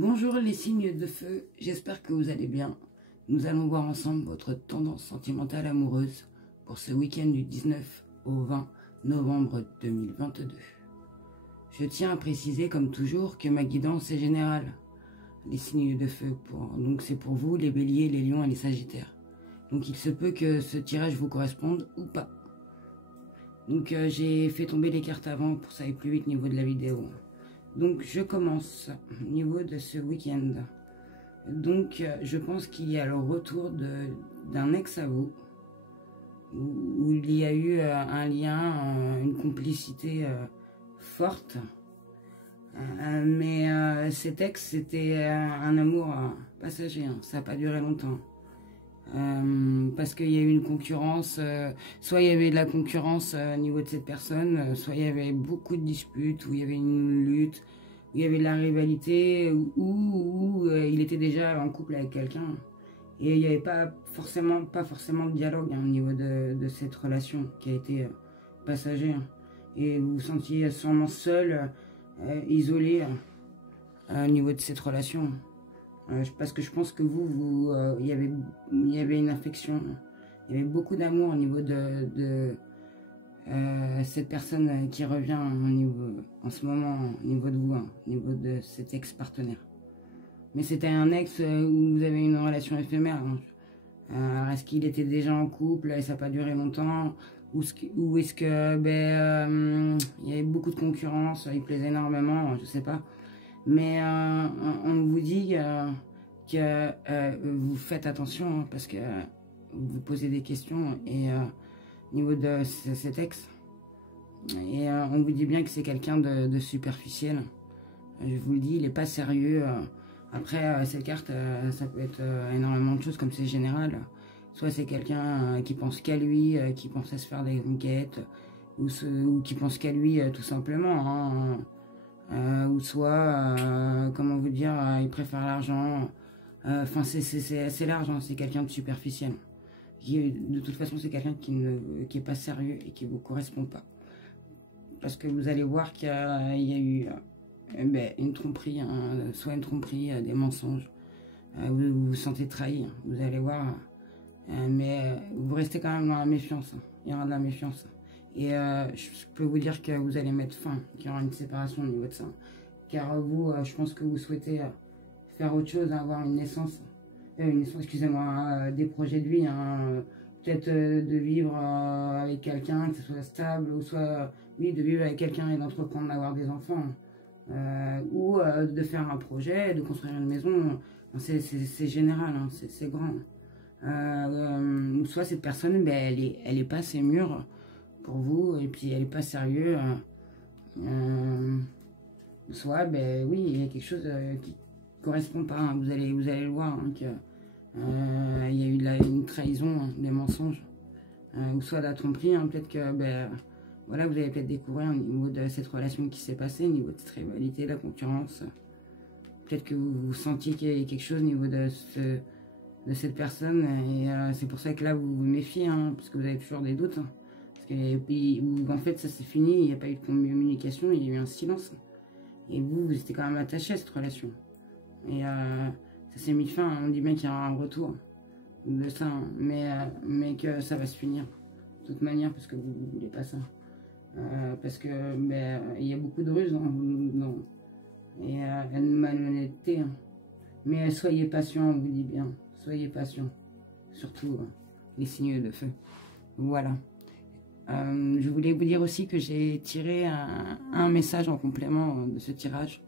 Bonjour les signes de feu, j'espère que vous allez bien. Nous allons voir ensemble votre tendance sentimentale amoureuse pour ce week-end du 19 au 20 novembre 2022. Je tiens à préciser comme toujours que ma guidance est générale. Les signes de feu, donc c'est pour vous les béliers, les lions et les sagittaires. Donc il se peut que ce tirage vous corresponde ou pas. Donc j'ai fait tomber les cartes avant pour que ça aille plus vite au niveau de la vidéo. Donc je commence au niveau de ce week-end. Donc je pense qu'il y a le retour d'un ex à vous, où il y a eu un lien, une complicité forte. Mais cet ex, c'était un amour passager, hein, ça n'a pas duré longtemps. Parce qu'il y a eu une concurrence, soit il y avait de la concurrence au niveau de cette personne, soit il y avait beaucoup de disputes, où il y avait une lutte, où il y avait de la rivalité, où il était déjà en couple avec quelqu'un. Et il n'y avait pas forcément de dialogue au niveau de cette relation qui a été passager. Et vous vous sentiez sûrement seul, isolé au niveau de cette relation. Parce que je pense que il y avait une affection, il y avait beaucoup d'amour au niveau de cette personne qui revient en ce moment au niveau de vous, au niveau de cet ex-partenaire. Mais c'était un ex où vous avez une relation éphémère. Est-ce qu'il était déjà en couple et ça n'a pas duré longtemps, ou est-ce que il y avait beaucoup de concurrence, il plaisait énormément, je sais pas. Mais on vous dit que vous faites attention parce que vous posez des questions et au niveau de cet ex. Et on vous dit bien que c'est quelqu'un de superficiel. Je vous le dis, il n'est pas sérieux. Après, cette carte, ça peut être énormément de choses comme c'est général. Soit c'est quelqu'un qui pense qu'à lui, qui pense à se faire des conquêtes, ou qui pense qu'à lui tout simplement. Ou soit, comment vous dire, il préfère l'argent. Enfin, c'est assez large, hein, c'est quelqu'un de superficiel. De toute façon, c'est quelqu'un qui est pas sérieux et qui vous correspond pas. Parce que vous allez voir qu'il y a eu une tromperie, hein, soit une tromperie, des mensonges. Vous vous sentez trahi, hein, vous allez voir. Mais vous restez quand même dans la méfiance. Hein, il y aura de la méfiance. Et je peux vous dire que vous allez mettre fin, qu'il y aura une séparation au niveau de ça. Car vous, je pense que vous souhaitez faire autre chose, avoir une naissance, excusez-moi, des projets de vie, hein, peut-être de vivre avec quelqu'un, que ce soit stable, ou soit, oui, de vivre avec quelqu'un et d'entreprendre d'avoir des enfants, ou de faire un projet, de construire une maison. C'est général, hein, c'est grand. Soit cette personne, elle est pas assez mûre pour vous, et puis elle est pas sérieuse. Soit, oui, il y a quelque chose qui correspond pas. Hein. Vous allez le voir, hein, que il y a eu une trahison, hein, des mensonges, ou soit de la tromperie. Hein, peut-être que, voilà, vous allez peut-être découvrir au niveau de cette relation qui s'est passée, au niveau de cette rivalité, de la concurrence. Peut-être que vous sentiez qu'il y avait quelque chose au niveau de cette personne, et c'est pour ça que là vous vous méfiez, hein, parce que vous avez toujours des doutes. Hein. En fait ça s'est fini, il n'y a pas eu de communication, il y a eu un silence. Et vous étiez quand même attaché à cette relation. Et ça s'est mis fin, on dit bien qu'il y aura un retour de ça, hein, mais que ça va se finir. De toute manière, parce que vous ne voulez pas ça. Parce que il y a beaucoup de ruses, et de malhonnêteté. Hein. Mais soyez patient, on vous dit bien. Soyez patient. Surtout les signes de feu. Voilà. Je voulais vous dire aussi que j'ai tiré un message en complément de ce tirage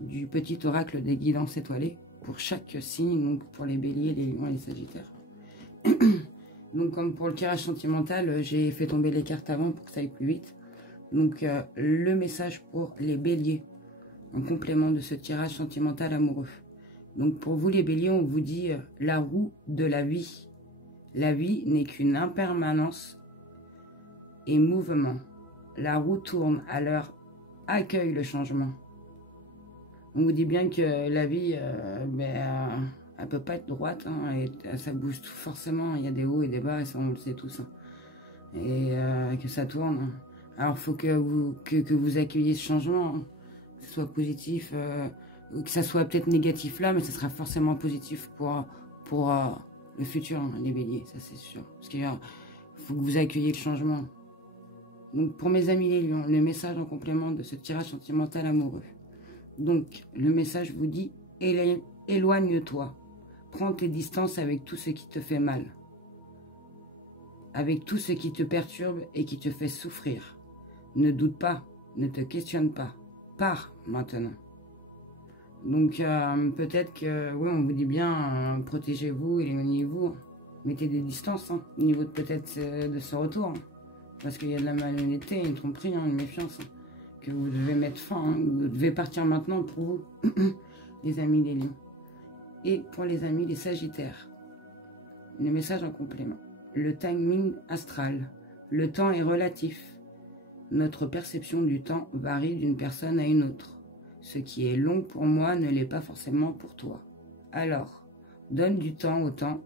du petit oracle des guidances étoilées pour chaque signe, donc pour les béliers, les lions et les sagittaires. Donc comme pour le tirage sentimental, j'ai fait tomber les cartes avant pour que ça aille plus vite. Donc le message pour les béliers en complément de ce tirage sentimental amoureux. Donc pour vous les béliers, on vous dit la roue de la vie. La vie n'est qu'une impermanence et mouvement. La roue tourne, alors accueille le changement. On vous dit bien que la vie, elle peut pas être droite, hein, et ça bouge tout forcément. Il y a des hauts et des bas, et ça on le sait tous. Hein. Et que ça tourne. Hein. Alors il faut que vous accueilliez ce changement, hein, que ce soit positif que ça soit peut-être négatif là, mais ça sera forcément positif pour le futur, hein, les béliers, ça c'est sûr. Parce qu'il faut que vous accueilliez le changement. Donc pour mes amis les lions, le message en complément de ce tirage sentimental amoureux. Donc le message vous dit, éloigne-toi, prends tes distances avec tout ce qui te fait mal, avec tout ce qui te perturbe et qui te fait souffrir. Ne doute pas, ne te questionne pas, pars maintenant. Donc peut-être que, oui, on vous dit bien, protégez-vous, éloignez-vous, mettez des distances, hein, au niveau peut-être de ce retour, hein, parce qu'il y a de la malhonnêteté, une tromperie, hein, une méfiance, hein, que vous devez mettre fin, hein, vous devez partir maintenant pour vous, les amis les lions. Et pour les amis les sagittaires, le message en complément. Le timing astral, le temps est relatif. Notre perception du temps varie d'une personne à une autre. Ce qui est long pour moi ne l'est pas forcément pour toi. Alors, donne du temps au temps.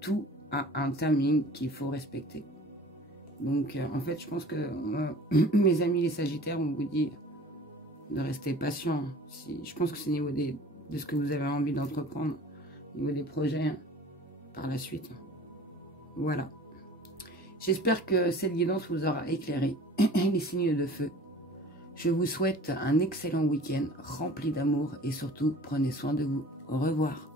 Tout a un timing qu'il faut respecter. Donc, en fait, je pense que mes amis les sagittaires, on vous dit de rester patient. Je pense que c'est au niveau de ce que vous avez envie d'entreprendre, au niveau des projets, hein, par la suite. Voilà. J'espère que cette guidance vous aura éclairé les signes de feu. Je vous souhaite un excellent week-end rempli d'amour et surtout, prenez soin de vous. Au revoir.